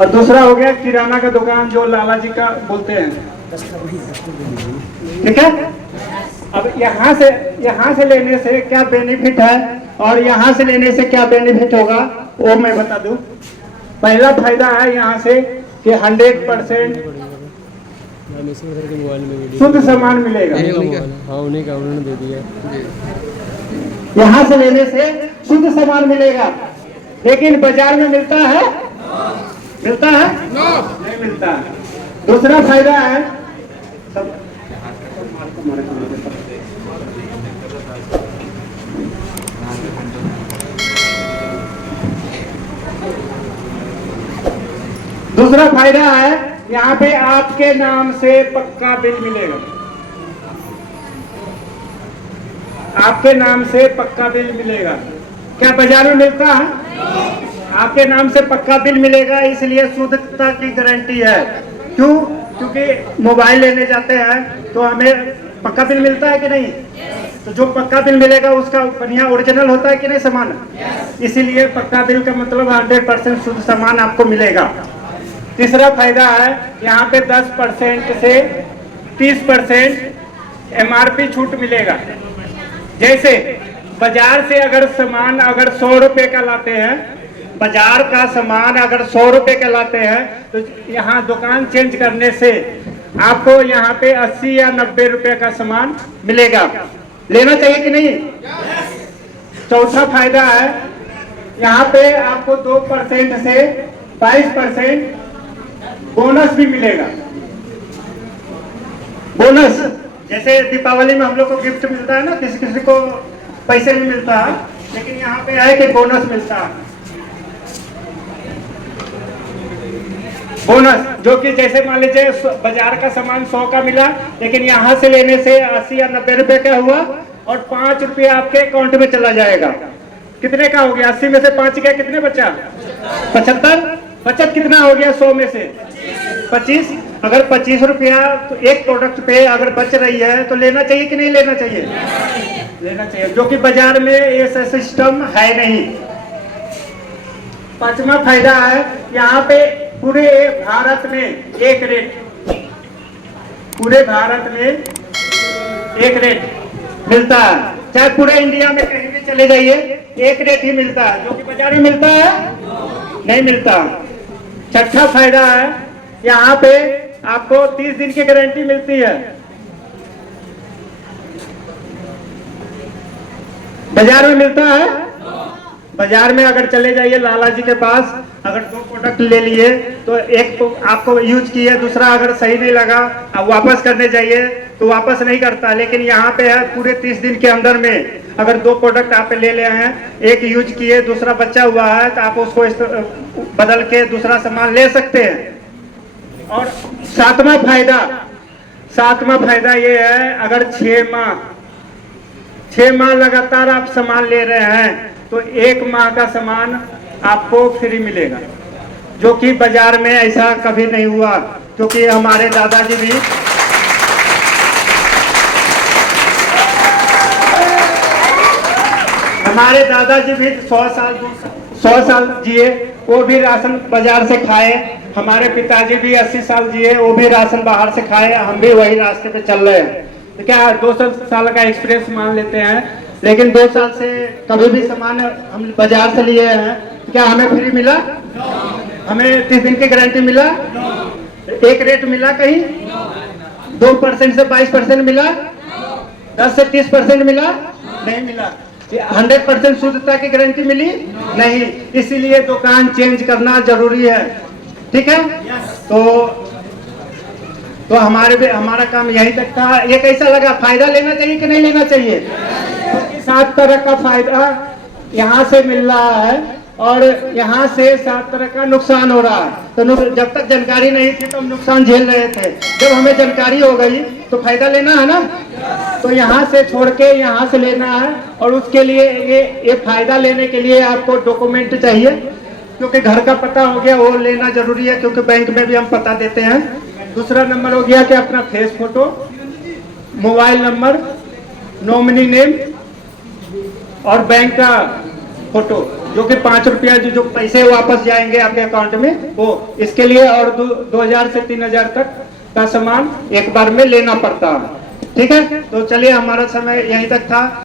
और दूसरा हो गया किराना का दुकान, जो लाला जी का बोलते हैं। ठीक है। अब यहाँ से लेने से क्या बेनिफिट है और यहाँ से लेने से क्या बेनिफिट होगा वो मैं बता दूं। पहला फायदा है यहाँ से कि 100% शुद्ध सामान मिलेगा। हाँ उन्हीं का उन्होंने दे दिया। यहाँ से लेने से शुद्ध सामान मिलेगा, लेकिन बाजार में मिलता है? मिलता है? नहीं मिलता। दूसरा फायदा है यहाँ पे आपके नाम से पक्का बिल मिलेगा। आपके नाम से पक्का बिल मिलेगा। क्या बाजार में मिलता है? आपके नाम से पक्का बिल मिलेगा, इसलिए शुद्धता की गारंटी है। क्यों? क्योंकि मोबाइल लेने जाते हैं तो हमें पक्का बिल मिलता है कि नहीं? तो जो पक्का बिल मिलेगा उसका बढ़िया ओरिजिनल होता है कि नहीं सामान? इसीलिए पक्का बिल का मतलब 100% शुद्ध सामान आपको मिलेगा। तीसरा फायदा है यहाँ पे 10% से 30% MRP छूट मिलेगा। जैसे बाजार से अगर सामान 100 रुपए का लाते हैं, बाजार का सामान अगर 100 रुपए का लाते हैं, तो यहाँ दुकान चेंज करने से आपको यहाँ पे 80 या 90 रुपए का सामान मिलेगा। लेना चाहिए कि नहीं? चौथा फायदा है यहाँ पे आपको 2% से 22% बोनस भी मिलेगा। बोनस जैसे दीपावली में हम लोग को गिफ्ट मिलता है ना, किसी किसी को पैसे नहीं मिलता है, लेकिन यहाँ पे है कि बोनस मिलता है। बोनस जो कि जैसे मान लीजिए बाजार का सामान 100 का मिला, लेकिन यहाँ से लेने से 80 या 90 रुपए का हुआ और 5 रुपये आपके अकाउंट में चला जाएगा। कितने का हो गया? 80 में से 5 गया, कितने बचा? 75। बचत कितना हो गया 100 में से? 25। अगर 25 रुपया तो एक प्रोडक्ट पे अगर बच रही है तो लेना चाहिए कि नहीं लेना चाहिए? लेना चाहिए, जो कि बाजार में ऐसा सिस्टम है नहीं। पांचवा फायदा है यहाँ पे पूरे भारत में एक रेट, पूरे भारत में एक रेट मिलता है। चाहे पूरे इंडिया में कहीं भी चले जाइए एक रेट ही मिलता है, जो कि बाजार में मिलता है? नहीं मिलता। छठा फायदा है यहाँ पे आपको 30 दिन की गारंटी मिलती है। बाजार में मिलता है? बाजार में अगर चले जाइए लाला जी के पास, अगर 2 प्रोडक्ट ले लिए तो एक तो आपको यूज किए, दूसरा अगर सही नहीं लगा अब वापस करने जाइए तो वापस नहीं करता। लेकिन यहाँ पे है पूरे 30 दिन के अंदर में अगर 2 प्रोडक्ट आप ले ले हैं, एक यूज किए दूसरा बचा हुआ है, तो आप उसको बदल के दूसरा सामान ले सकते हैं। और सातवां फायदा ये है अगर 6 माह लगातार आप सामान ले रहे हैं तो 1 माह का सामान आपको फ्री मिलेगा, जो कि बाजार में ऐसा कभी नहीं हुआ। क्योंकि हमारे दादाजी भी भी 100 साल जिए, वो भी राशन बाजार से खाए। हमारे पिताजी भी 80 साल जिए, वो भी राशन बाहर से खाए। हम भी वही रास्ते पे चल रहे हैं। तो क्या 200 साल का एक्सपीरियंस मान लेते हैं, लेकिन 2 साल से कभी भी सामान हम बाजार से लिए हैं, तो क्या हमें फ्री मिला? हमें 30 दिन की गारंटी मिला? एक रेट मिला कहीं? 2% से 22% मिला? 10 से 30% मिला? नहीं मिला। 100% शुद्धता की गारंटी मिली? नहीं। इसीलिए दुकान चेंज करना जरूरी है। ठीक है? तो हमारा काम यही तक था। ये कैसा लगा? फायदा लेना चाहिए कि नहीं लेना चाहिए? क्योंकि 7 तरह का फायदा यहाँ से मिल रहा है और यहाँ से 7 तरह का नुकसान हो रहा है। तो जब तक जानकारी नहीं थी तो हम नुकसान झेल रहे थे। जब हमें जानकारी हो गई तो फायदा लेना है ना, तो यहाँ से छोड़ के यहाँ से लेना है। और उसके लिए ये फायदा लेने के लिए आपको डॉक्यूमेंट चाहिए, क्योंकि घर का पता हो गया वो लेना जरूरी है, क्योंकि बैंक में भी हम पता देते हैं। दूसरा नंबर हो गया कि अपना face photo, mobile number, nominee name और बैंक का फोटो, जो कि 5 रुपया जो पैसे वापस जाएंगे आपके अकाउंट में, वो इसके लिए और 2000 से 3000 तक का सामान एक बार में लेना पड़ता है। ठीक है, तो चलिए हमारा समय यहीं तक था।